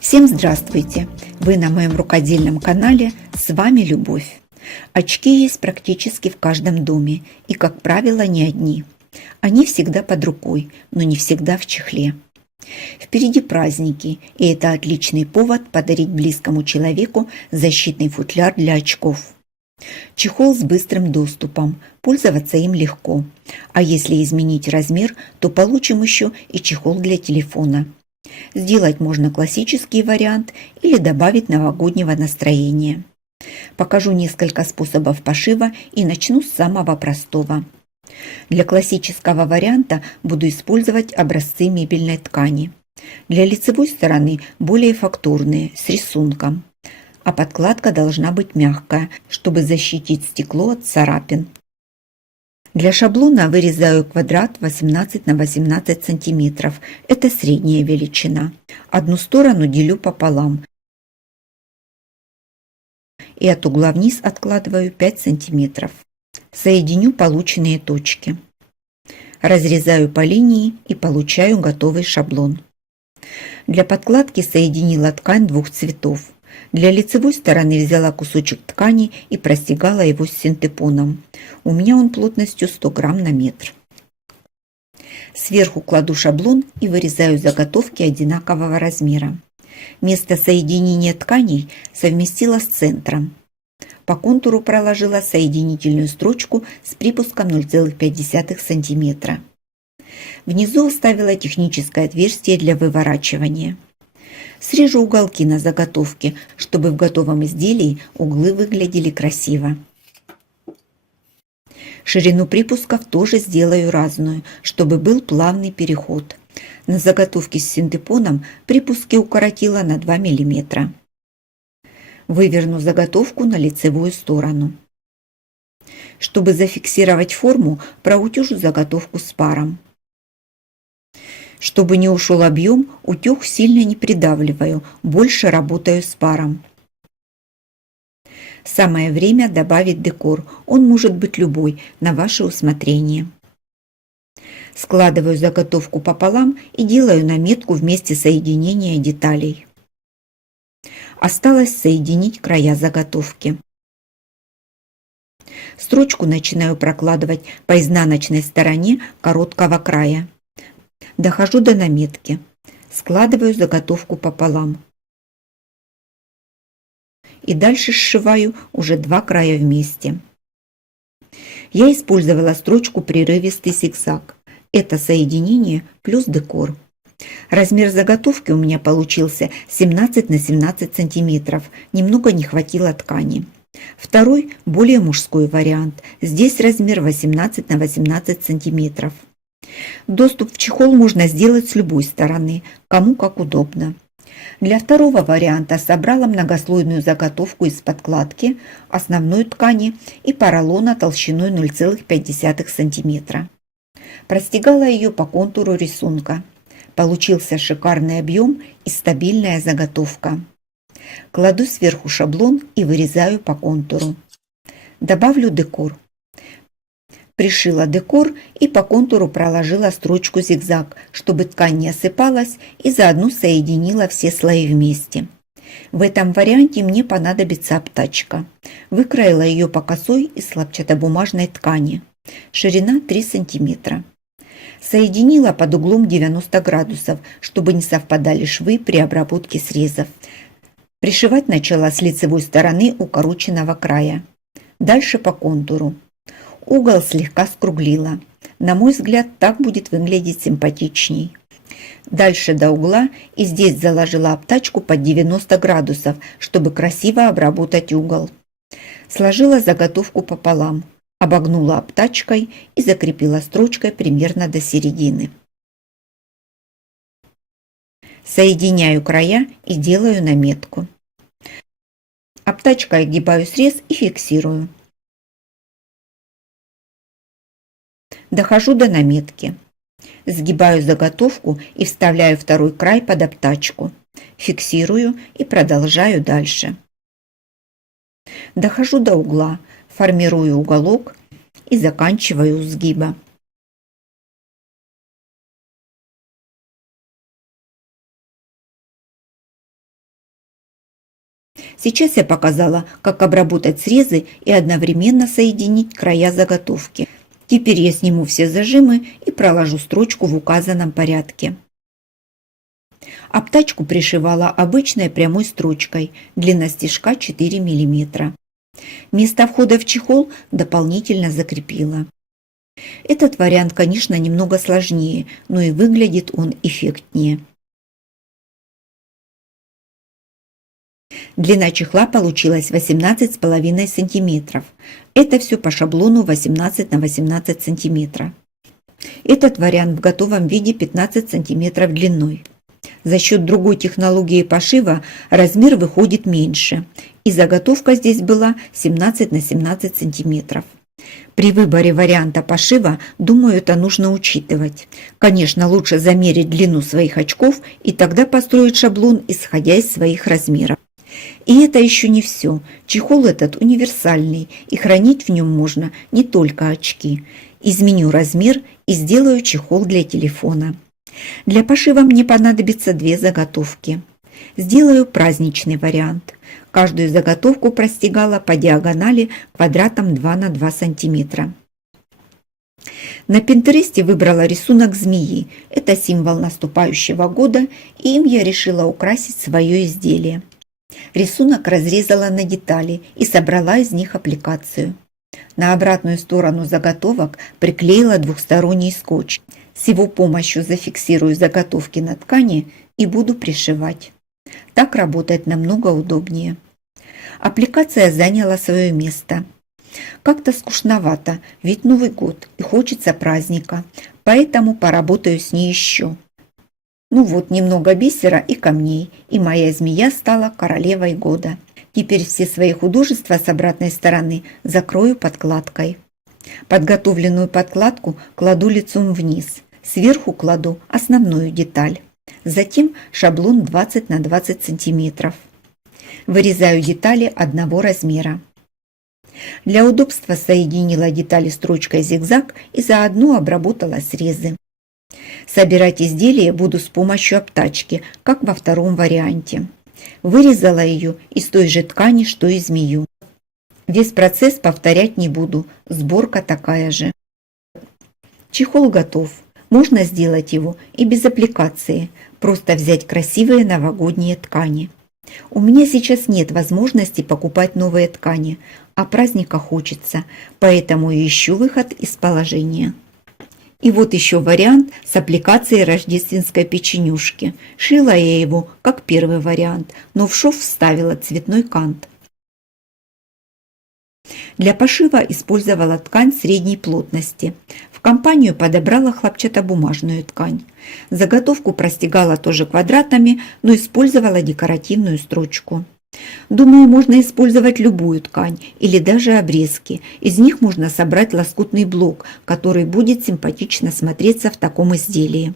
Всем здравствуйте! Вы на моем рукодельном канале, с вами Любовь. Очки есть практически в каждом доме и, как правило, не одни. Они всегда под рукой, но не всегда в чехле. Впереди праздники, и это отличный повод подарить близкому человеку защитный футляр для очков. Чехол с быстрым доступом, пользоваться им легко. А если изменить размер, то получим еще и чехол для телефона. Сделать можно классический вариант или добавить новогоднего настроения. Покажу несколько способов пошива и начну с самого простого. Для классического варианта буду использовать образцы мебельной ткани. Для лицевой стороны более фактурные, с рисунком. А подкладка должна быть мягкая, чтобы защитить стекло от царапин. Для шаблона вырезаю квадрат 18 на 18 см. Это средняя величина. Одну сторону делю пополам и от угла вниз откладываю 5 см. Соединю полученные точки. Разрезаю по линии и получаю готовый шаблон. Для подкладки соединила ткань двух цветов. Для лицевой стороны взяла кусочек ткани и простегала его с синтепоном. У меня он плотностью 100 грамм на метр. Сверху кладу шаблон и вырезаю заготовки одинакового размера. Место соединения тканей совместила с центром. По контуру проложила соединительную строчку с припуском 0,5 см. Внизу оставила техническое отверстие для выворачивания. Срежу уголки на заготовке, чтобы в готовом изделии углы выглядели красиво. Ширину припусков тоже сделаю разную, чтобы был плавный переход. На заготовке с синтепоном припуски укоротила на 2 мм. Выверну заготовку на лицевую сторону. Чтобы зафиксировать форму, проутюжу заготовку с паром. Чтобы не ушел объем, утюг сильно не придавливаю, больше работаю с паром. Самое время добавить декор, он может быть любой, на ваше усмотрение. Складываю заготовку пополам и делаю наметку в месте соединения деталей. Осталось соединить края заготовки. Строчку начинаю прокладывать по изнаночной стороне короткого края. Дохожу до наметки. Складываю заготовку пополам. И дальше сшиваю уже два края вместе. Я использовала строчку прерывистый зигзаг. Это соединение плюс декор. Размер заготовки у меня получился 17 на 17 сантиметров. Немного не хватило ткани. Второй, более мужской вариант. Здесь размер 18 на 18 сантиметров. Доступ в чехол можно сделать с любой стороны, кому как удобно. Для второго варианта собрала многослойную заготовку из подкладки, основной ткани и поролона толщиной 0,5 см. Простегала ее по контуру рисунка. Получился шикарный объем и стабильная заготовка. Кладу сверху шаблон и вырезаю по контуру. Добавлю декор. Пришила декор и по контуру проложила строчку зигзаг, чтобы ткань не осыпалась, и заодно соединила все слои вместе. В этом варианте мне понадобится обтачка. Выкроила ее по косой из хлопчатобумажной ткани. Ширина 3 см. Соединила под углом 90 градусов, чтобы не совпадали швы при обработке срезов. Пришивать начала с лицевой стороны укороченного края. Дальше по контуру. Угол слегка скруглила. На мой взгляд, так будет выглядеть симпатичней. Дальше до угла и здесь заложила обтачку под 90 градусов, чтобы красиво обработать угол. Сложила заготовку пополам, обогнула обтачкой и закрепила строчкой примерно до середины. Соединяю края и делаю наметку. Обтачкой огибаю срез и фиксирую. Дохожу до наметки. Сгибаю заготовку и вставляю второй край под обтачку. Фиксирую и продолжаю дальше. Дохожу до угла, формирую уголок и заканчиваю у сгиба. Сейчас я показала, как обработать срезы и одновременно соединить края заготовки. Теперь я сниму все зажимы и проложу строчку в указанном порядке. Обтачку пришивала обычной прямой строчкой, длина стежка 4 мм. Место входа в чехол дополнительно закрепила. Этот вариант, конечно, немного сложнее, но и выглядит он эффектнее. Длина чехла получилась 18,5 см. Это все по шаблону 18 на 18 см. Этот вариант в готовом виде 15 см длиной. За счет другой технологии пошива размер выходит меньше, и заготовка здесь была 17 на 17 см. При выборе варианта пошива, думаю, это нужно учитывать. Конечно, лучше замерить длину своих очков и тогда построить шаблон, исходя из своих размеров. И это еще не все. Чехол этот универсальный, и хранить в нем можно не только очки. Изменю размер и сделаю чехол для телефона. Для пошива мне понадобится 2 заготовки. Сделаю праздничный вариант. Каждую заготовку простегала по диагонали квадратом 2 на 2 см. На Пинтересте выбрала рисунок змеи. Это символ наступающего года, и им я решила украсить свое изделие. Рисунок разрезала на детали и собрала из них аппликацию. На обратную сторону заготовок приклеила двухсторонний скотч. С его помощью зафиксирую заготовки на ткани и буду пришивать. Так работать намного удобнее. Аппликация заняла свое место. Как-то скучновато, ведь Новый год и хочется праздника, поэтому поработаю с ней еще. Ну вот, немного бисера и камней, и моя змея стала королевой года. Теперь все свои художества с обратной стороны закрою подкладкой. Подготовленную подкладку кладу лицом вниз. Сверху кладу основную деталь. Затем шаблон 20 на 20 см. Вырезаю детали одного размера. Для удобства соединила детали строчкой зигзаг и заодно обработала срезы. Собирать изделие буду с помощью обтачки, как во втором варианте. Вырезала ее из той же ткани, что и змею. Весь процесс повторять не буду, сборка такая же. Чехол готов. Можно сделать его и без аппликации, просто взять красивые новогодние ткани. У меня сейчас нет возможности покупать новые ткани, а праздника хочется, поэтому ищу выход из положения. И вот еще вариант с аппликацией рождественской печенюшки. Шила я его как первый вариант, но в шов вставила цветной кант. Для пошива использовала ткань средней плотности. В компанию подобрала хлопчатобумажную ткань. Заготовку простегала тоже квадратами, но использовала декоративную строчку. Думаю, можно использовать любую ткань или даже обрезки. Из них можно собрать лоскутный блок, который будет симпатично смотреться в таком изделии.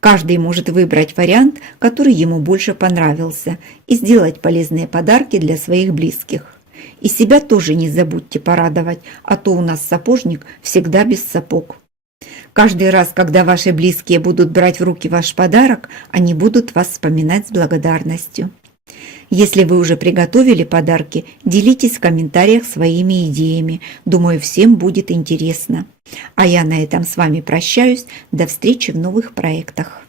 Каждый может выбрать вариант, который ему больше понравился, и сделать полезные подарки для своих близких. И себя тоже не забудьте порадовать, а то у нас сапожник всегда без сапог. Каждый раз, когда ваши близкие будут брать в руки ваш подарок, они будут вас вспоминать с благодарностью. Если вы уже приготовили подарки, делитесь в комментариях своими идеями. Думаю, всем будет интересно. А я на этом с вами прощаюсь. До встречи в новых проектах.